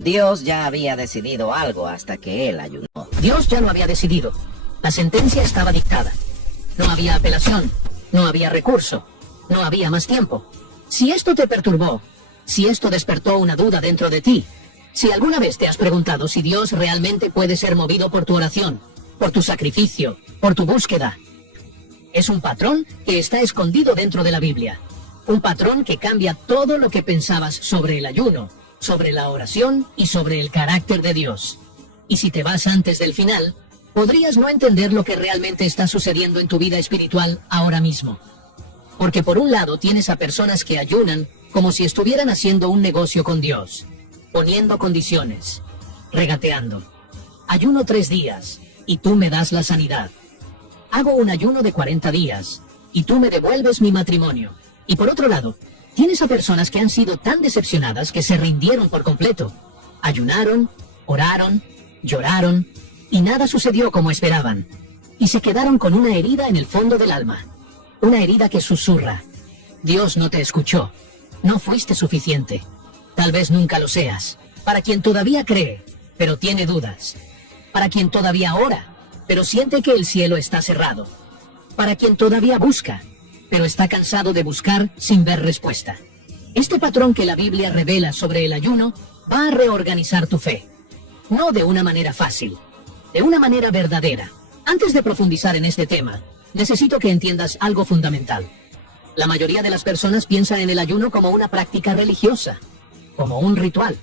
Dios ya había decidido algo hasta que él ayunó. Dios ya lo había decidido. La sentencia estaba dictada. No había apelación, no había recurso, no había más tiempo. Si esto te perturbó, si esto despertó una duda dentro de ti, si alguna vez te has preguntado si Dios realmente puede ser movido por tu oración, por tu sacrificio, por tu búsqueda, es un patrón que está escondido dentro de la Biblia. Un patrón que cambia todo lo que pensabas sobre el ayuno, sobre la oración y sobre el carácter de Dios. Y si te vas antes del final, podrías no entender lo que realmente está sucediendo en tu vida espiritual ahora mismo. Porque por un lado tienes a personas que ayunan como si estuvieran haciendo un negocio con Dios, poniendo condiciones, regateando. Ayuno 3 días y tú me das la sanidad. Hago un ayuno de 40 días y tú me devuelves mi matrimonio. Y por otro lado, tienes a personas que han sido tan decepcionadas que se rindieron por completo. Ayunaron, oraron, lloraron y nada sucedió como esperaban. Y se quedaron con una herida en el fondo del alma. Una herida que susurra: Dios no te escuchó, no fuiste suficiente. Tal vez nunca lo seas. Para quien todavía cree, pero tiene dudas. Para quien todavía ora, pero siente que el cielo está cerrado. Para quien todavía busca, pero está cansado de buscar sin ver respuesta. Este patrón que la Biblia revela sobre el ayuno va a reorganizar tu fe. No de una manera fácil, de una manera verdadera. Antes de profundizar en este tema, necesito que entiendas algo fundamental. La mayoría de las personas piensan en el ayuno como una práctica religiosa, como un ritual,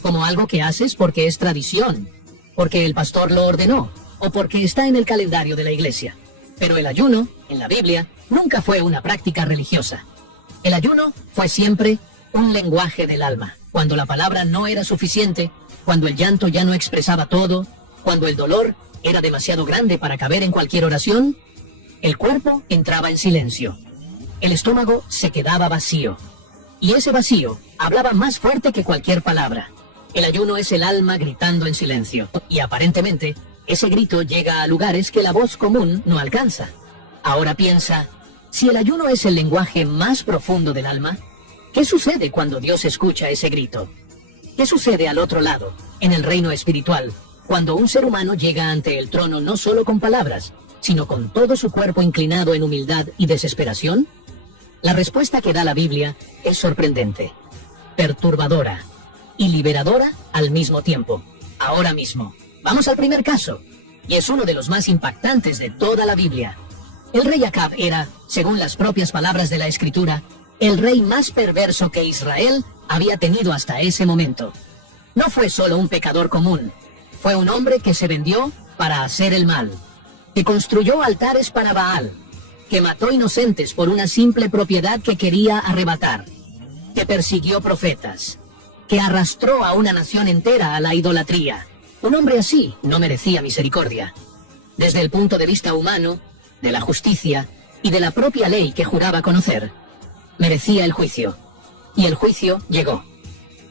como algo que haces porque es tradición, porque el pastor lo ordenó, o porque está en el calendario de la iglesia. Pero el ayuno, en la Biblia, nunca fue una práctica religiosa. El ayuno fue siempre un lenguaje del alma. Cuando la palabra no era suficiente, cuando el llanto ya no expresaba todo, cuando el dolor era demasiado grande para caber en cualquier oración, el cuerpo entraba en silencio. El estómago se quedaba vacío. Y ese vacío hablaba más fuerte que cualquier palabra. El ayuno es el alma gritando en silencio. Y aparentemente, ese grito llega a lugares que la voz común no alcanza. Ahora piensa, si el ayuno es el lenguaje más profundo del alma, ¿qué sucede cuando Dios escucha ese grito? ¿Qué sucede al otro lado, en el reino espiritual, cuando un ser humano llega ante el trono no solo con palabras, sino con todo su cuerpo inclinado en humildad y desesperación? La respuesta que da la Biblia es sorprendente, perturbadora y liberadora al mismo tiempo. Ahora mismo, vamos al primer caso, y es uno de los más impactantes de toda la Biblia. El rey Acab era, según las propias palabras de la Escritura, el rey más perverso que Israel había tenido hasta ese momento. No fue solo un pecador común, fue un hombre que se vendió para hacer el mal, que construyó altares para Baal, que mató inocentes por una simple propiedad que quería arrebatar, que persiguió profetas, que arrastró a una nación entera a la idolatría. Un hombre así no merecía misericordia. Desde el punto de vista humano, de la justicia y de la propia ley que juraba conocer, merecía el juicio. Y el juicio llegó.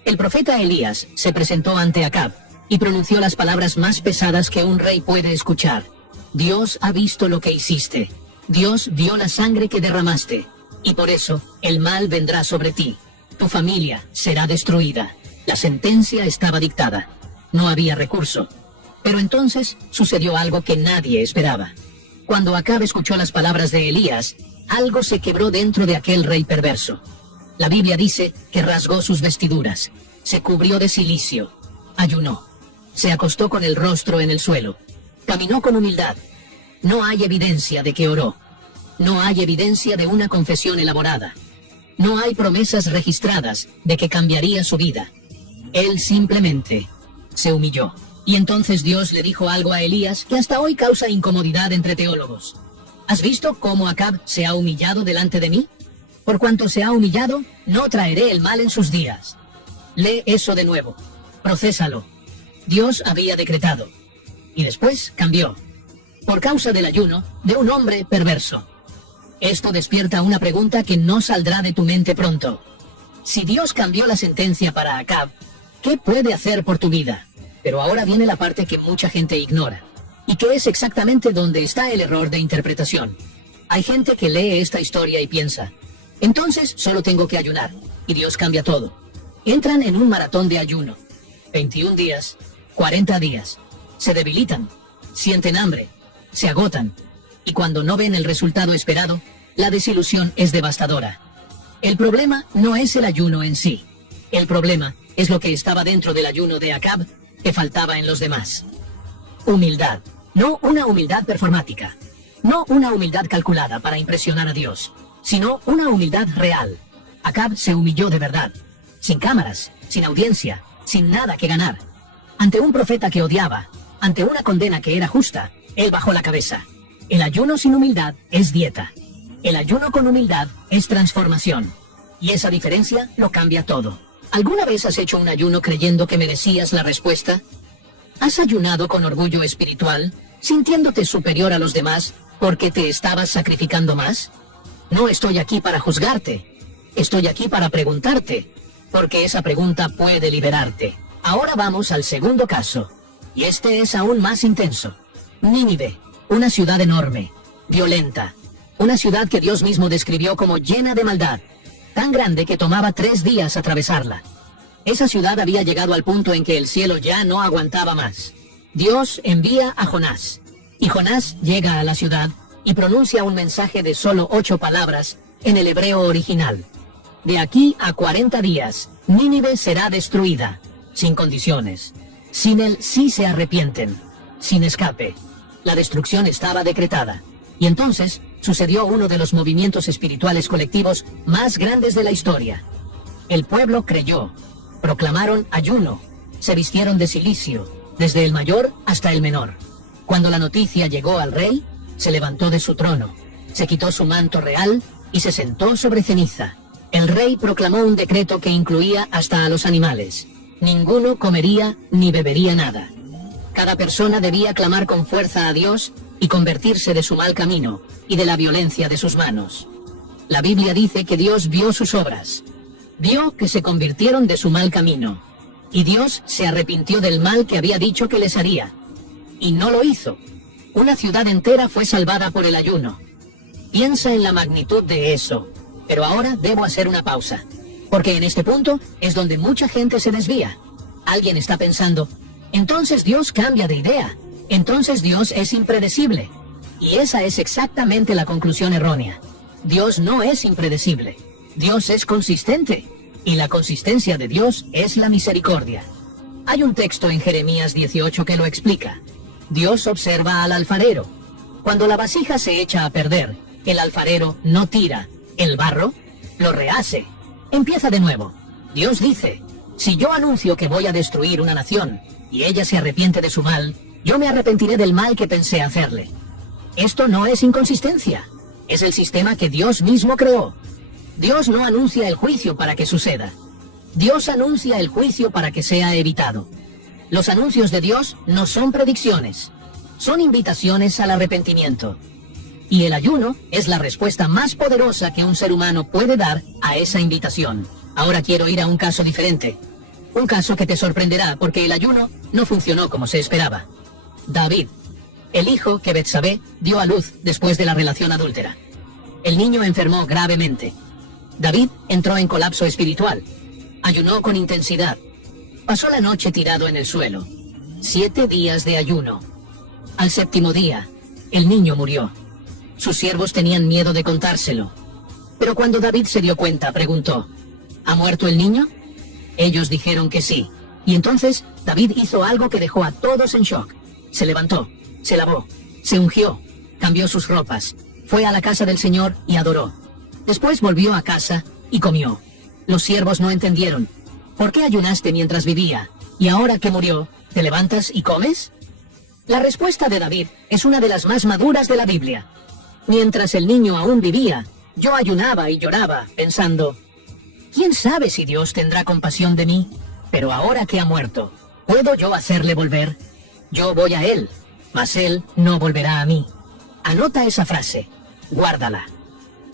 El profeta Elías se presentó ante Acab y pronunció las palabras más pesadas que un rey puede escuchar. Dios ha visto lo que hiciste. Dios vio la sangre que derramaste. Y por eso el mal vendrá sobre ti. Tu familia será destruida. La sentencia estaba dictada. No había recurso. Pero entonces sucedió algo que nadie esperaba. Cuando Acab escuchó las palabras de Elías, algo se quebró dentro de aquel rey perverso. La Biblia dice que rasgó sus vestiduras, se cubrió de cilicio, ayunó, se acostó con el rostro en el suelo, caminó con humildad. No hay evidencia de que oró. No hay evidencia de una confesión elaborada. No hay promesas registradas de que cambiaría su vida. Él simplemente se humilló. Y entonces Dios le dijo algo a Elías que hasta hoy causa incomodidad entre teólogos. ¿Has visto cómo Acab se ha humillado delante de mí? Por cuanto se ha humillado, no traeré el mal en sus días. Lee eso de nuevo. Procésalo. Dios había decretado. Y después cambió. Por causa del ayuno de un hombre perverso. Esto despierta una pregunta que no saldrá de tu mente pronto. Si Dios cambió la sentencia para Acab, ¿qué puede hacer por tu vida? Pero ahora viene la parte que mucha gente ignora, y que es exactamente donde está el error de interpretación. Hay gente que lee esta historia y piensa, entonces solo tengo que ayunar, y Dios cambia todo. Entran en un maratón de ayuno. 21 días, 40 días. Se debilitan, sienten hambre, se agotan, y cuando no ven el resultado esperado, la desilusión es devastadora. El problema no es el ayuno en sí. El problema es lo que estaba dentro del ayuno de Acab que faltaba en los demás. Humildad. No una humildad performática. No una humildad calculada para impresionar a Dios, sino una humildad real. Acab se humilló de verdad, sin cámaras, sin audiencia, sin nada que ganar. Ante un profeta que odiaba, ante una condena que era justa, él bajó la cabeza. El ayuno sin humildad es dieta. El ayuno con humildad es transformación. Y esa diferencia lo cambia todo. ¿Alguna vez has hecho un ayuno creyendo que merecías la respuesta? ¿Has ayunado con orgullo espiritual, sintiéndote superior a los demás porque te estabas sacrificando más? No estoy aquí para juzgarte. Estoy aquí para preguntarte, porque esa pregunta puede liberarte. Ahora vamos al segundo caso, y este es aún más intenso. Nínive, una ciudad enorme, violenta, una ciudad que Dios mismo describió como llena de maldad, tan grande que tomaba 3 días atravesarla. Esa ciudad había llegado al punto en que el cielo ya no aguantaba más. Dios envía a Jonás, y Jonás llega a la ciudad y pronuncia un mensaje de solo 8 palabras en el hebreo original. De aquí a 40 días, Nínive será destruida, sin condiciones. Sin él sí se arrepienten, sin escape. La destrucción estaba decretada. Y entonces sucedió uno de los movimientos espirituales colectivos más grandes de la historia. El pueblo creyó, proclamaron ayuno, se vistieron de cilicio, desde el mayor hasta el menor. Cuando la noticia llegó al rey, se levantó de su trono, se quitó su manto real y se sentó sobre ceniza. El rey proclamó un decreto que incluía hasta a los animales. Ninguno comería ni bebería nada. Cada persona debía clamar con fuerza a Dios y convertirse de su mal camino y de la violencia de sus manos. La Biblia dice que Dios vio sus obras, vio que se convirtieron de su mal camino, y Dios se arrepintió del mal que había dicho que les haría, y no lo hizo. Una ciudad entera fue salvada por el ayuno. Piensa en la magnitud de eso, pero ahora debo hacer una pausa, porque en este punto es donde mucha gente se desvía. Alguien está pensando, entonces Dios cambia de idea, entonces Dios es impredecible. Y esa es exactamente la conclusión errónea. Dios no es impredecible. Dios es consistente. Y la consistencia de Dios es la misericordia. Hay un texto en Jeremías 18 que lo explica. Dios observa al alfarero. Cuando la vasija se echa a perder, el alfarero no tira el barro, lo rehace. Empieza de nuevo. Dios dice, si yo anuncio que voy a destruir una nación y ella se arrepiente de su mal, yo me arrepentiré del mal que pensé hacerle. Esto no es inconsistencia. Es el sistema que Dios mismo creó. Dios no anuncia el juicio para que suceda. Dios anuncia el juicio para que sea evitado. Los anuncios de Dios no son predicciones. Son invitaciones al arrepentimiento. Y el ayuno es la respuesta más poderosa que un ser humano puede dar a esa invitación. Ahora quiero ir a un caso diferente. Un caso que te sorprenderá porque el ayuno no funcionó como se esperaba. David, el hijo que Betsabé dio a luz después de la relación adúltera. El niño enfermó gravemente. David entró en colapso espiritual. Ayunó con intensidad. Pasó la noche tirado en el suelo. 7 días de ayuno. Al 7º día, el niño murió. Sus siervos tenían miedo de contárselo. Pero cuando David se dio cuenta, preguntó, ¿ha muerto el niño? Ellos dijeron que sí. Y entonces David hizo algo que dejó a todos en shock. Se levantó, se lavó, se ungió, cambió sus ropas, fue a la casa del Señor y adoró. Después volvió a casa y comió. Los siervos no entendieron. ¿Por qué ayunaste mientras vivía? Y ahora que murió, ¿te levantas y comes? La respuesta de David es una de las más maduras de la Biblia. Mientras el niño aún vivía, yo ayunaba y lloraba, pensando, ¿quién sabe si Dios tendrá compasión de mí? Pero ahora que ha muerto, ¿puedo yo hacerle volver? Yo voy a él, mas él no volverá a mí. Anota esa frase, guárdala.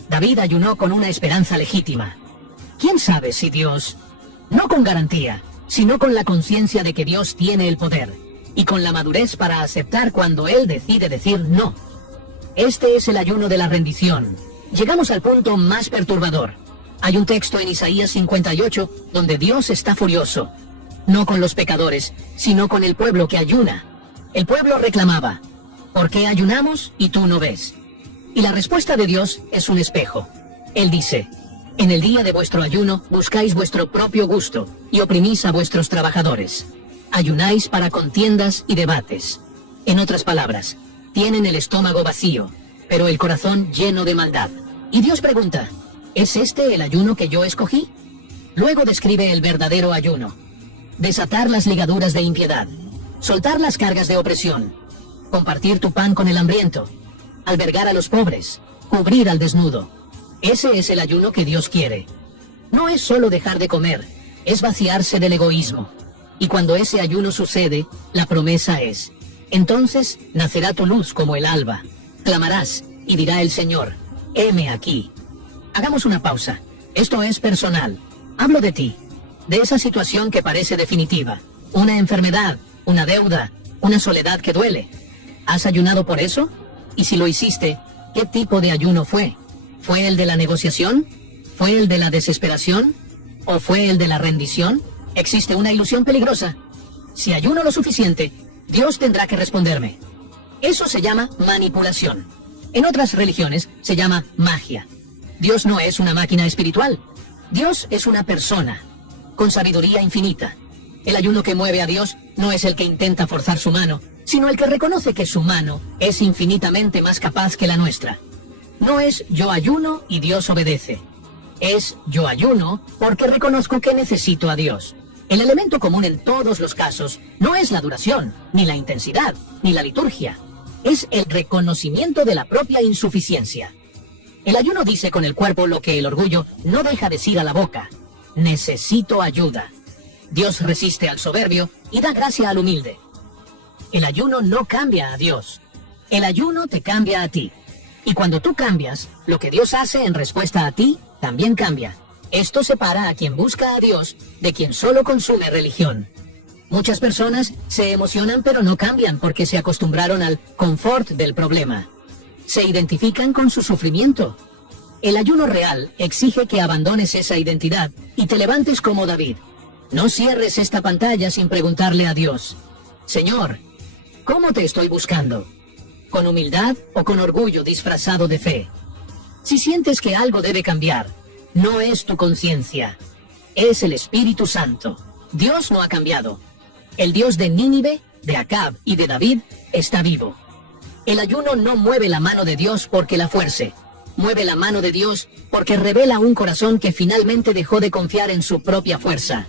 David ayunó con una esperanza legítima. ¿Quién sabe si Dios? No con garantía, sino con la conciencia de que Dios tiene el poder, y con la madurez para aceptar cuando Él decide decir no. Este es el ayuno de la rendición. Llegamos al punto más perturbador. Hay un texto en Isaías 58 donde Dios está furioso. no con los pecadores, sino con el pueblo que ayuna. El pueblo reclamaba, ¿por qué ayunamos y tú no ves? Y la respuesta de Dios es un espejo. Él dice, en el día de vuestro ayuno buscáis vuestro propio gusto y oprimís a vuestros trabajadores. Ayunáis para contiendas y debates. En otras palabras, tienen el estómago vacío, pero el corazón lleno de maldad. Y Dios pregunta, ¿es este el ayuno que yo escogí? Luego describe el verdadero ayuno. Desatar las ligaduras de impiedad, soltar las cargas de opresión, compartir tu pan con el hambriento, albergar a los pobres, cubrir al desnudo. Ese es el ayuno que Dios quiere. No es solo dejar de comer, es vaciarse del egoísmo. Y cuando ese ayuno sucede, la promesa es, entonces nacerá tu luz como el alba. Clamarás y dirá el Señor, heme aquí. Hagamos una pausa. Esto es personal. Hablo de ti, de esa situación que parece definitiva. Una enfermedad, una deuda, una soledad que duele. ¿Has ayunado por eso? Y si lo hiciste, ¿qué tipo de ayuno fue? ¿Fue el de la negociación? ¿Fue el de la desesperación? ¿O fue el de la rendición? Existe una ilusión peligrosa. Si ayuno lo suficiente, Dios tendrá que responderme. Eso se llama manipulación. En otras religiones se llama magia. Dios no es una máquina espiritual. Dios es una persona, con sabiduría infinita. El ayuno que mueve a Dios no es el que intenta forzar su mano, sino el que reconoce que su mano es infinitamente más capaz que la nuestra. No es yo ayuno y Dios obedece. Es yo ayuno porque reconozco que necesito a Dios. El elemento común en todos los casos no es la duración, ni la intensidad, ni la liturgia. Es el reconocimiento de la propia insuficiencia. El ayuno dice con el cuerpo lo que el orgullo no deja decir a la boca. Necesito ayuda. Dios resiste al soberbio y da gracia al humilde. El ayuno no cambia a Dios. El ayuno te cambia a ti. Y cuando tú cambias, lo que Dios hace en respuesta a ti también cambia. Esto separa a quien busca a Dios de quien solo consume religión. Muchas personas se emocionan pero no cambian porque se acostumbraron al confort del problema. Se identifican con su sufrimiento. El ayuno real exige que abandones esa identidad y te levantes como David. No cierres esta pantalla sin preguntarle a Dios, Señor, ¿cómo te estoy buscando? ¿Con humildad o con orgullo disfrazado de fe? Si sientes que algo debe cambiar, no es tu conciencia, es el Espíritu Santo. Dios no ha cambiado. El Dios de Nínive, de Acab y de David está vivo. El ayuno no mueve la mano de Dios porque la fuerce. Mueve la mano de Dios porque revela un corazón que finalmente dejó de confiar en su propia fuerza.